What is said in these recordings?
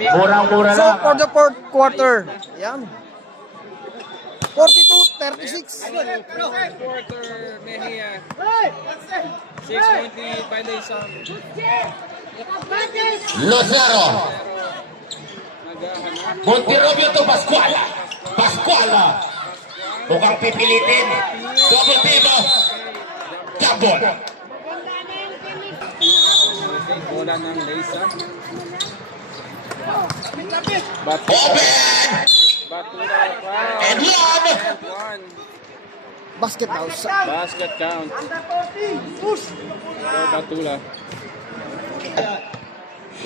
Murang-mura So, lang. for the fourth quarter, yan. 42-36. Quarter, Mejia. 6 lead by Leisam. Lozero. Naghahanap. Monterobio to Pascuala. Pascuala. Mukhang pipilitin. Double team. Jambon. Bola ng Leisam. Open. Batula foul. And one. And one. Basket house. Basket count. For Batula.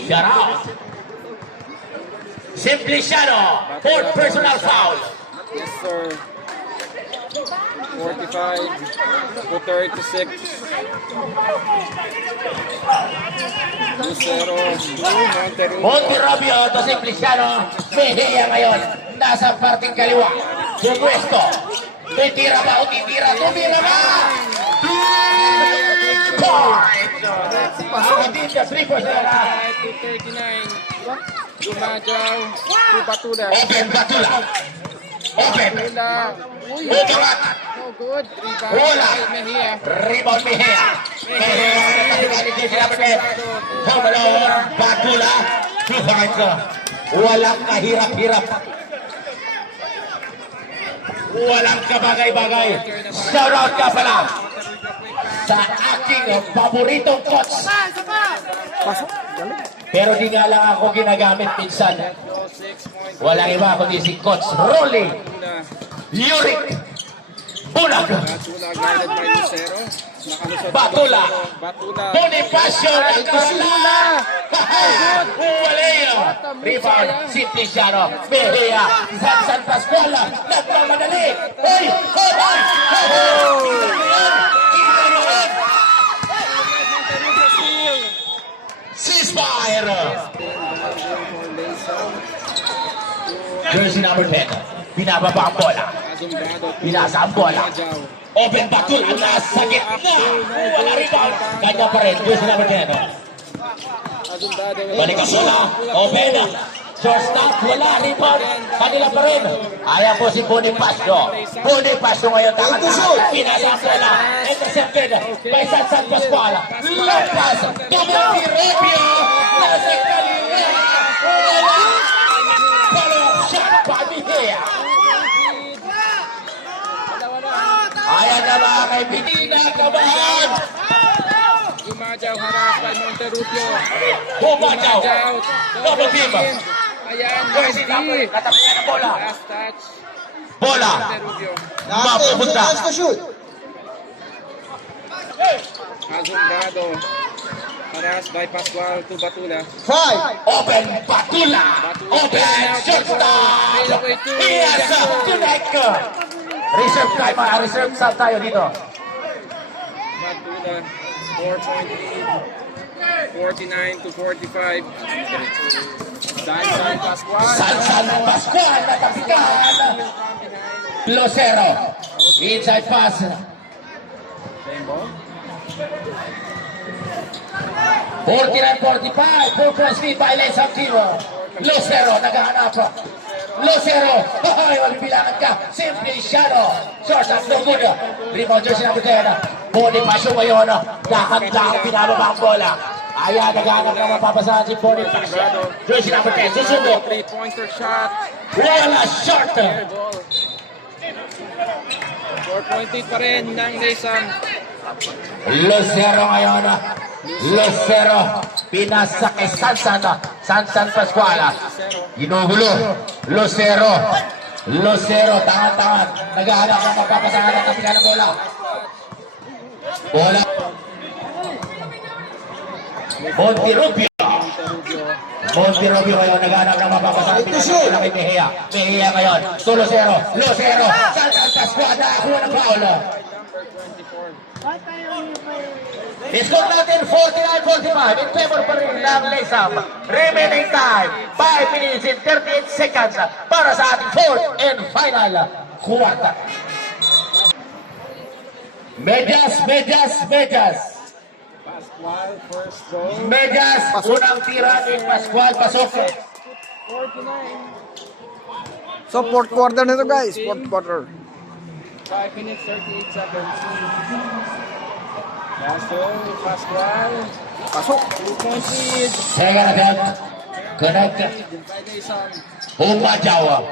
Shut out. Simply shadow. Fourth personal foul. Yes, sir. 45 to 36. Lucero to Monterrey. Monterobio to Simpliciano. Mejia ngayon. Nasa parting kaliwa. Sumuesto. Titira ba o titira? Tumira ba? Point! Pasukin ka 3 personal. 5 to 39. Dumajaw to Batula. Open Batula. Open. Batula. Uy, Uturat. no good. Rebound Bola. by Mejia. Rebound Mejia. Batula. 2 points. Walang kahirap-hirap. Walang kabagay-bagay. Shoutout ka pala sa aking paboritong coach. Pasok. Galing. Pero di nga lang ako ginagamit minsan. 6 points. Walang iba kundi si Coach Rolly Yurik Bunag. Batula guided by Lucero. Nakalusot Batula. Batula. Bonifacio Nagkasla. Uwaleo. Rebound Simpliciano. Mejia. San Pascuala. Nagmamadali. Hoy! Hoy! Ceasefire. Jersey number 10. Binababa ang bola. Pinasa ang bola. Open Batula na sa gitna. Wala rebound. Kanya pa rin. Jersey number 10. Balik ang bola. Open. Shortstop. Wala rebound. Kanila pa rin. Ayan po si Bonifacio. Bonifacio ngayon. Pinasa ang bola. Intercepted by San Pascuala. Long pass. Double Rebio. Nasa kaliwa. Follow-up shot by Mejia. Ayan na mga kaibigan, nakabahan. Dumajaw harap by Monterrubio. Bumajaw. Double team. Ayan, Jersey nice number. D. Katapian ang bola. Last touch. Bola. Monterrubio. Mapupunta. Azumbado. Paras by Pascual to Batula. Open Batula. Open shortstop. Yes, connect. Reserve time. Reserve sub tayo dito. Batula. 4-point lead. 49 to 45. San Pascual. San Pascual. Natapikan. Lozero. Inside pass. Same ball. 49-45. 4 points lead by Leisam Timo. Lozero. Naghahanap. Lozero. Hoy, mabibilangan ka. Simpliciano. Short up. No good. Rebound jersey number 10. Bonifacio ngayon. Dahan-dahan pinababa ang bola. Ayan, naghahanap na mapapasahan si Bonifacio. Jersey number 10. Susubok. 3-pointer shot. Wala short. Air ball. 4-point lead pa rin ng Leisam. Lozero ngayon. Lozero. Pinasa kay San Pascuala. Ginugulo. Lozero. Lozero. Tangan-tangan. Naghahanap na mapapasahan ng kapitan ng bola. Bola. Monterrubio. Monterrubio ngayon. Naghahanap na mapapasahan ng kapitan ng bola kay Mejia. Mejia ngayon. To Lozero. Lozero. San Pascuala. Kuha ng foul. Score natin 49-45 in favor pa rin ng Leisam. Remaining time 5 minutes and 38 seconds para sa ating fourth and final quarter. Medyas. Pascual, first goal. Medyas, unang tira ni Pascual, pasok. So, fourth quarter na to guys. Fourth quarter. 5 minutes, 38 seconds. Pasok, Pascual. Pasok. 2-point lead. Second attempt. Connect. By Nason. Bumajaw.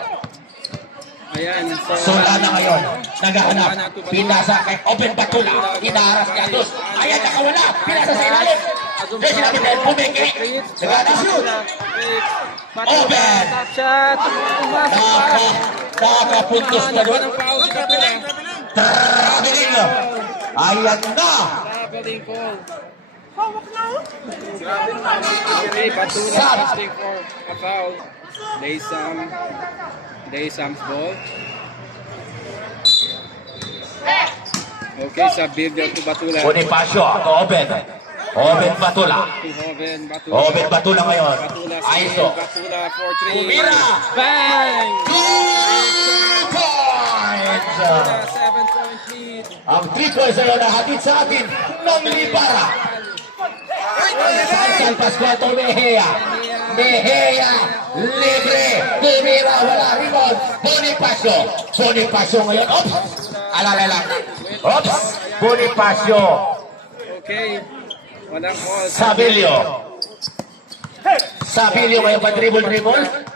Ayan. Sula na ngayon. Naghahanap. Pinasa kay Oben Batula. Inaharas niya. Dos. Ayan, nakawala. Pinasa sa ilalim. Jersey number 10. Bumingki. Naghahanap. Oben. Top shot. Pumasok pa. Nakapuntos na doon. Ang foul sa kapila. Traveling. Ayan na. Traveling call. Okay, Batula asking for a foul. Daysam's ball. Okay, sa builder to Batula. Bonifacio. Oben. Oben Batula. To Hoven, Batula. Oben Batula ngayon. Batula, Aiso. Batula for 3. Umira. Bang! 2 points. 7-point lead. Ang 3 points na yun nahatid sa atin ng Libara. San Pascual to Mejia. Mejia, libre. Tumira, wala rebound. Bonifacio. Bonifacio ngayon. Oops! Alala lang. Oops! Bonifacio. Okay. Walang call. Sabilio. Sabilio ngayon pa dribble.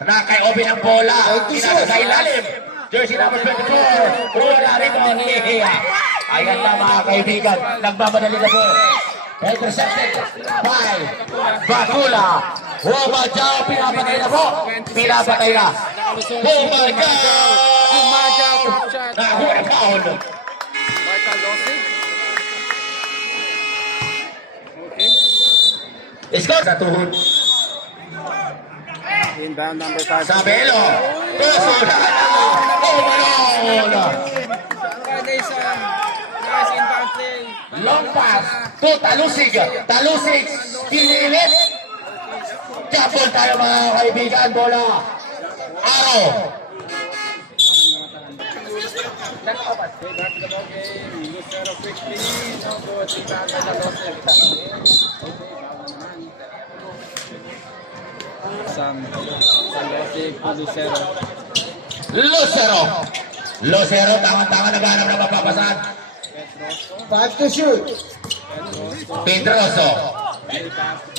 Nakay-open ang bola. Pinasa sa ilalim. Jersey number 24. Wala rebound. Mejia. Ayan na mga kaibigan. Nagmamadali na po. Intercepted by Batula. Humajaw, pinapatay na po. Pinapatay na. Humajaw! Humajaw, top shot. Nakuha foul. Marta Dossi. Okay. Score sa tuhod. Inbound number 5. Sabelo. Tusula. Umalol. Nason. Nice inbound play. Long pass to Talusig. Talusig. Pinilit. Jabol tayo mga kaibigan. Bola. Araw. Okay, back to the ball game. Lucero quickly. No good. Inbound by Dossi. Sam Dossi to Lucero. Lucero. Lucero. Tama-tama naghanap na mapapasan. 5 to shoot. Pedroso.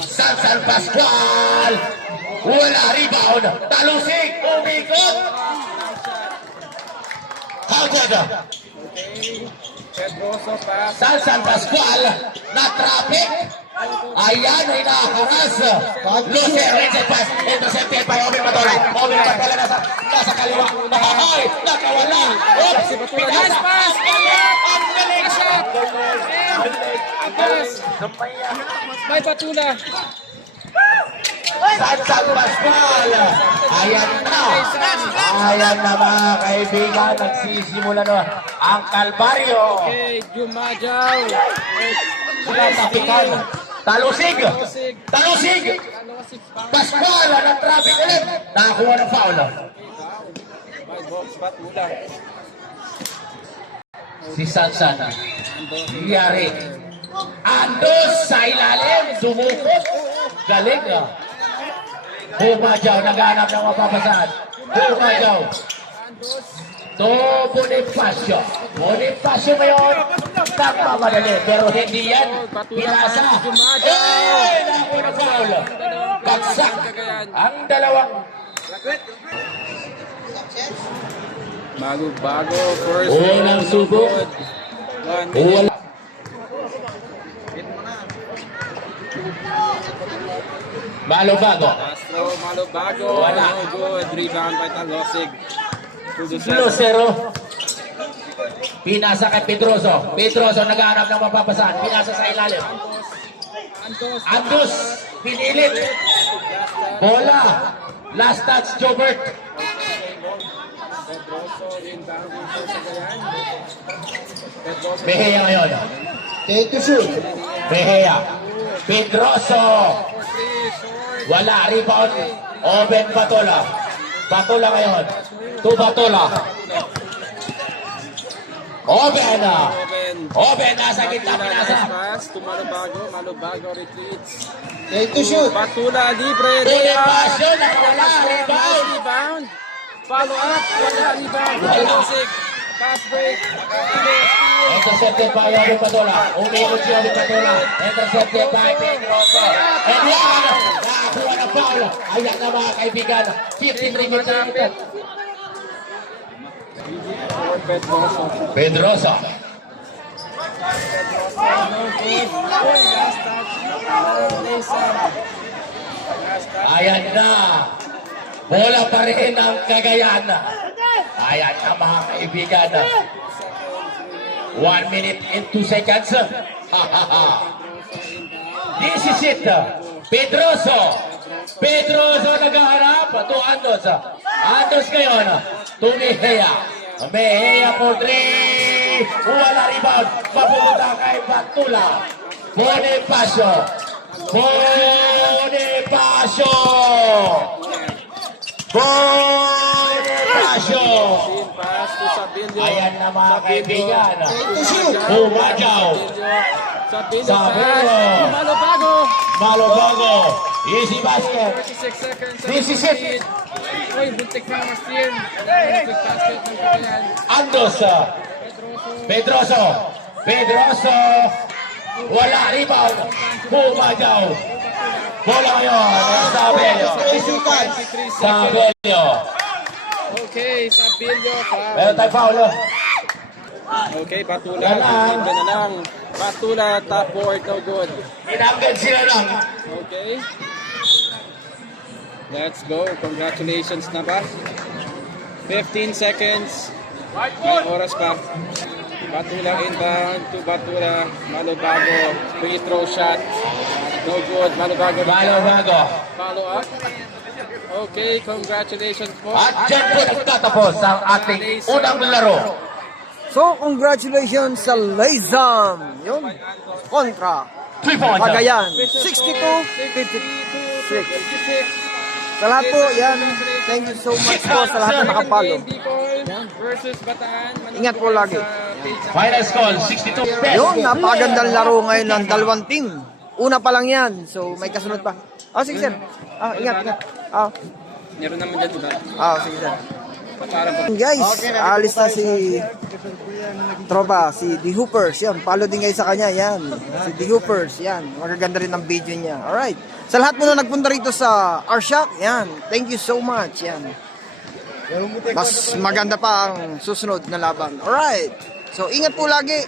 San Pascual. Wala rebound. Talusig. Umikot. Hagod. Okay. Pedroso pass. San Pascual. Na traffic. Ayan ay nakaharas. Lucero intercept. Intercepted by Oben Batola. Oben Batola nasa kaliwa. Ay, nakawala. Oops. Pinasa. Ang galing. May Batula. San Pascual. Ayan na. Ayan na mga kaibigan. Nagsisimula na ang Kalbaryo. Okay, Jumajaw. Tapikan. Talusig. Talusig. Pascual. Nag-traffic ulit. Nakakuha ng foul. By box Batula. Si Sansan. Yari. Andos sa ilalim. Sumukot. Galing. Bumajaw. Naghanap ng mapapasaan. Bumajaw. To Bonifacio. Bonifacio ngayon. Nagmamadali. Pero hindi yan. Pinasa. Eh! Nakuha ng foul. Bagsak. Ang dalawang. Bago first. Unang subo. 1 minute. Wala. Malo-bago. Castro, Malo-bago. Wala. No good. Rebound by Talosig. Lucero. Pinasa kay Pedroso. Pedroso naghahanap ng mapapasan. Pinasa sa ilalim. Andos. Pinilit. Bola. Last touch, Jobert. Pedroso, inbound for Sagayan. Pedroso. Mejia ngayon. 10 to shoot. Mejia. Pedroso. For 3, short. Wala. Rebound. Oben Batola. Batola ngayon. To Batola. Oben. Open. Oben. Nasa gitna. Batula, Pinasa. nice pass to Malo-bago. Malo-bago retreats. 10 to shoot. Batula, libre. Bonifacio. Nakawala. Rebound. Follow up. Wala. Rebound. Losig. Pass break. Intercepted by Yabit Patola. Umikot si Yabit Patola. Intercepted by Pedroso. And yan! Nakakuha ng foul. Ayan na mga kaibigan. 15 minutes na ito. Pedroso. Ayan na. Bola pa rin ang Cagayan. Ayan na mga kaibigan. 1 minute and 2 seconds. This is it. Pedroso. Pedroso naghaharap. To Andos. Andos ngayon. To Mejia. Mejia for 3. Wala rebound. Mapupunta kay Batula. Bonifacio. Bonifacio. Bonifacio. Pass to Sabilio. Ayan na mga kaibigan. Humagaw. Sabilio. Malobago. Malobago. Easy basket. 36 seconds. This is it. Uy, buntik na ang steal. Buntik basket ng Cagayan. Andos. Pedroso. Pedroso. Wala rebound. Humagaw. Bola ngayon. Sabilio. Sabilio. Okay, Sabilio. Meron tayo foul. Okay, Batula. Yan lang. Ganda na lang. Batula, top board, no good. Inanggan sila lang. Okay. Let's go. Congratulations na ba? 15 seconds. May oras pa. Batula inbound to Batula. Malobago. Free throw shot. No good. Malobago. Malobago. Follow up. Okay, congratulations po. At dyan po nagtatapos ang ating unang laro. So, congratulations sa Laizam. Yun. Kontra. 3 points. Cagayan. 62-56. Sa lahat po, yan. Thank you so much po sa lahat na nakapalo. Versus Bataan. Ingat po lagi. Final score, 62 best. Yun, napakagandang laro ngayon ng dalawang team. Una pa lang yan. So, may kasunod pa. Sige sir. Ingat. Meron naman dyan iba. Sige sir. Para ba? Guys, alis na si tropa, si The Hoopers. Yan, follow din kayo sa kanya. Yan, si The Hoopers. Yan, magaganda rin ang video niya. Alright. Sa lahat mo na nagpunta rito sa Arshak, yan, thank you so much. Yan. Mas maganda pa ang susunod na laban. Alright. So, ingat po lagi.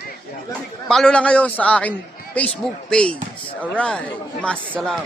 Follow lang kayo sa aking Facebook page. Alright. Mas salam.